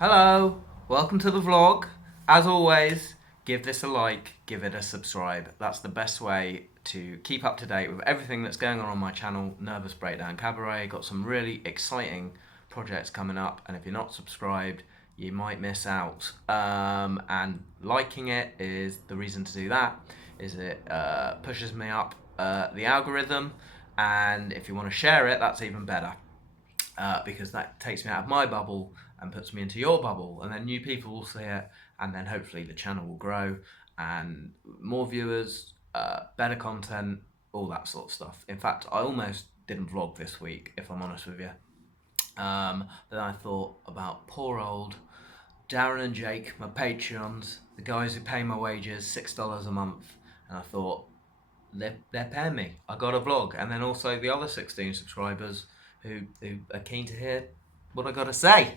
Hello, welcome to the vlog. As always, give this a like, give it a subscribe. That's the best way to keep up to date with everything that's going on my channel, Nervous Breakdown Cabaret. Got some really exciting projects coming up, and if you're not subscribed, you might miss out. And liking it is the reason to do that. Is it pushes me up the algorithm, and if you want to share it, that's even better because that takes me out of my bubble and puts me into your bubble, and then new people will see it, and then hopefully the channel will grow and more viewers, better content, all that sort of stuff. In fact, I almost didn't vlog this week, if I'm honest with you. Then I thought about poor old Darren and Jake, my Patreons, the guys who pay my wages, $6 a month, and I thought they're paying me. I got a vlog, and then also the other 16 subscribers who are keen to hear what I got to say.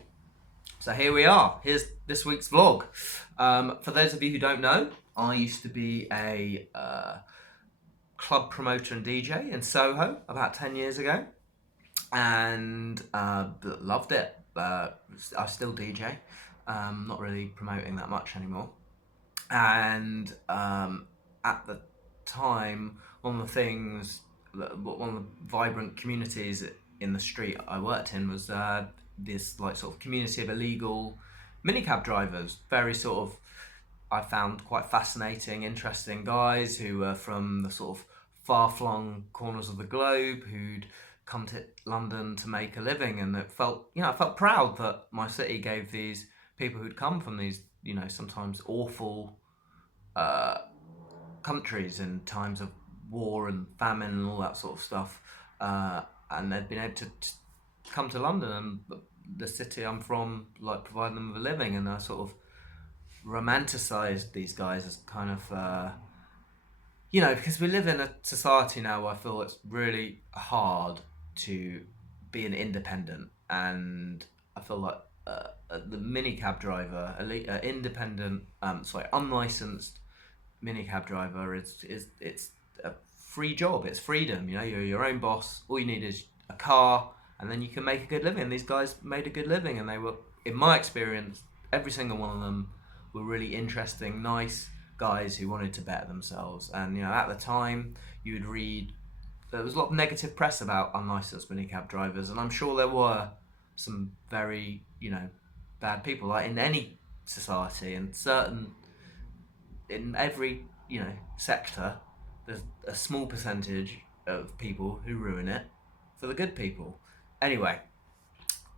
So here we are. Here's this week's vlog. For those of you who don't know, I used to be a club promoter and DJ in Soho about 10 years ago, and loved it. I still DJ. Not really promoting that much anymore. And at the time, one of the vibrant communities in the street I worked in was this like sort of community of illegal minicab drivers. Very sort of, I found quite fascinating, interesting guys who were from the sort of far-flung corners of the globe who'd come to London to make a living, and it felt, I felt proud that my city gave these people who'd come from these, sometimes awful uh, countries in times of war and famine and all that sort of stuff, and they'd been able to come to London and the city I'm from, like provide them with a living, and I sort of romanticized these guys as kind of, because we live in a society now where I feel it's really hard to be an independent, and I feel like the minicab driver, independent, unlicensed minicab driver is it's a free job. It's freedom. You're your own boss. All you need is a car, and then you can make a good living. These guys made a good living, and they were, in my experience, every single one of them were really interesting, nice guys who wanted to better themselves. And at the time, you would read there was a lot of negative press about unlicensed minicab drivers, and I'm sure there were some very bad people, like in any society, and in every sector, there's a small percentage of people who ruin it for the good people. Anyway,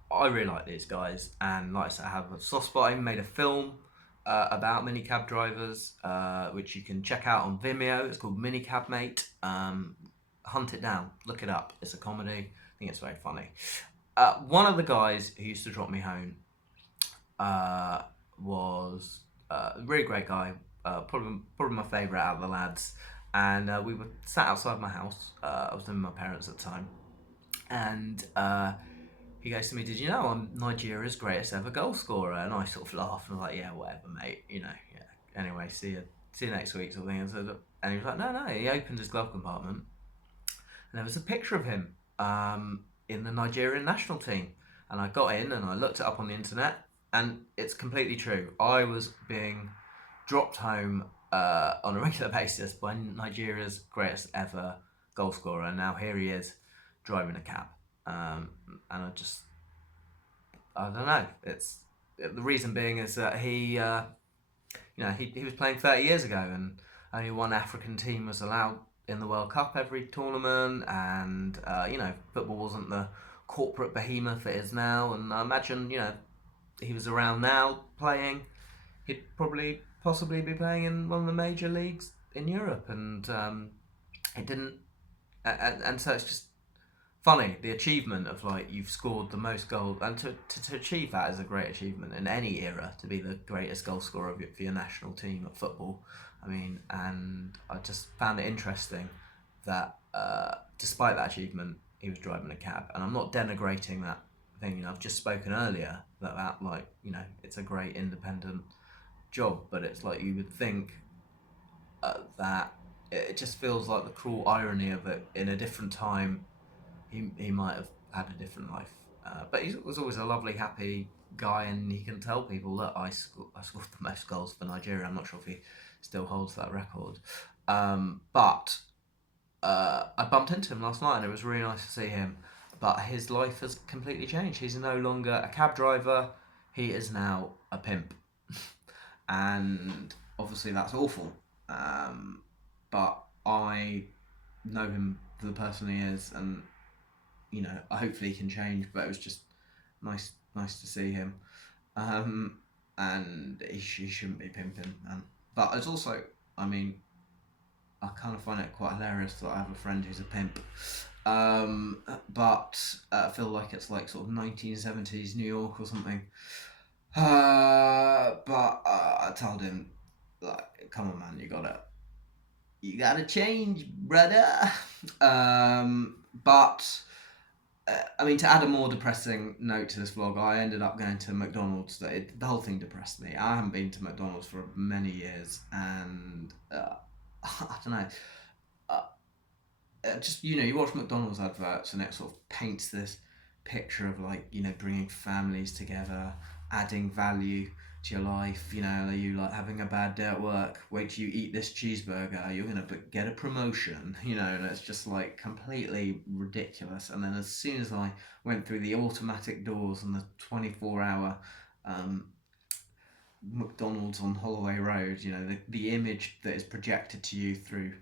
I really like these guys, and like I said, I have a soft spot. I even made a film about minicab drivers, which you can check out on Vimeo. It's called Minicab Mate. Hunt it down, look it up. It's a comedy. I think it's very funny. One of the guys who used to drop me home was a really great guy, probably my favourite out of the lads. And we were sat outside my house. I was living with my parents at the time, and he goes to me, "Did you know I'm Nigeria's greatest ever goal scorer?" And I sort of laughed and I was like, "Yeah, whatever, mate. Yeah. Anyway, see you next week," sort of thing. And he was like, "No." He opened his glove compartment, and there was a picture of him in the Nigerian national team. And I got in and I looked it up on the internet, and it's completely true. I was being dropped home on a regular basis by Nigeria's greatest ever goal scorer, and now here he is driving a cab. And I don't know. It's the reason being is that he was playing 30 years ago, and only one African team was allowed in the World Cup every tournament, and football wasn't the corporate behemoth it is now. And I imagine he was around now playing, he'd possibly be playing in one of the major leagues in Europe, and it didn't. And so it's just funny, the achievement of, like, you've scored the most goals, and to achieve that is a great achievement in any era, to be the greatest goal scorer for your national team at football. I mean, and I just found it interesting that despite that achievement, he was driving a cab. And I'm not denigrating that thing. I've just spoken earlier about, like, it's a great independent job, but it's like you would think that it just feels like the cruel irony of it. In a different time, he might have had a different life, but he was always a lovely, happy, guy, and he can tell people that I scored the most goals for Nigeria. I'm not sure if he still holds that record. But I bumped into him last night, and it was really nice to see him. But his life has completely changed. He's no longer a cab driver. He is now a pimp, and obviously that's awful. But I know him for the person he is, and hopefully he can change. But it was just nice to see him, and he shouldn't be pimping, man. But it's also, I mean, I kind of find it quite hilarious that I have a friend who's a pimp. But I feel like it's like sort of 1970s New York or something. But I told him, like, come on, man, you gotta change, brother. But I mean, to add a more depressing note to this vlog, I ended up going to McDonald's. The whole thing depressed me. I haven't been to McDonald's for many years, and I don't know. Just you watch McDonald's adverts, and it sort of paints this picture of, like, bringing families together, adding value to your life. Are you like having a bad day at work? Wait till you eat this cheeseburger, you're gonna get a promotion. And it's just like completely ridiculous. And then as soon as I went through the automatic doors and the 24-hour McDonald's on Holloway Road, the image that is projected to you through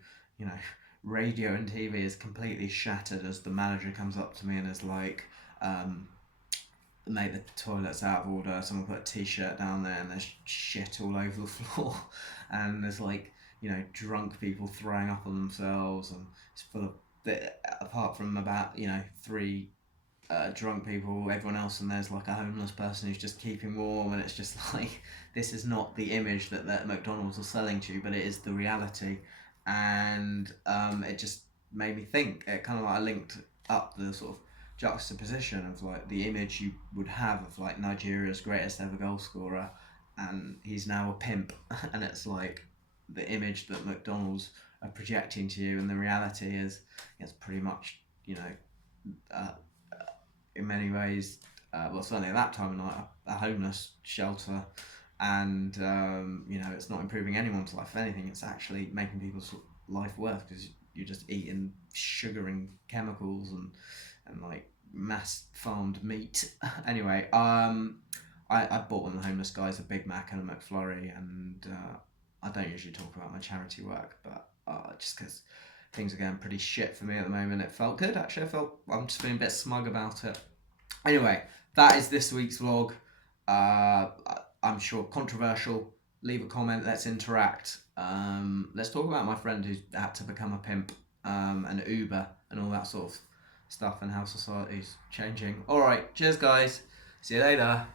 radio and TV is completely shattered as the manager comes up to me and is like, mate, the toilet's out of order. Someone put a t-shirt down there and there's shit all over the floor. And there's like, drunk people throwing up on themselves, and it's full of, apart from about, three drunk people, everyone else, and there's like a homeless person who's just keeping warm. And it's just like, this is not the image that McDonald's are selling to you, but it is the reality. And it just made me think. It kind of like linked up the sort of juxtaposition of like the image you would have of like Nigeria's greatest ever goal scorer, and he's now a pimp. And it's like the image that McDonald's are projecting to you, and the reality is it's pretty much in many ways, well, certainly at that time of night, a homeless shelter. And it's not improving anyone's life. If anything, it's actually making people's life worse, because you're just eating sugar and chemicals and like mass farmed meat. Anyway, I bought one of the homeless guys a Big Mac and a McFlurry, and I don't usually talk about my charity work, but just because things are going pretty shit for me at the moment, it felt good. Actually, I'm just feeling a bit smug about it. Anyway, that is this week's vlog. I'm sure controversial. Leave a comment. Let's interact. Let's talk about my friend who's had to become a pimp, and Uber and all that sort of stuff, and how society's changing. All right, cheers, guys. See you later.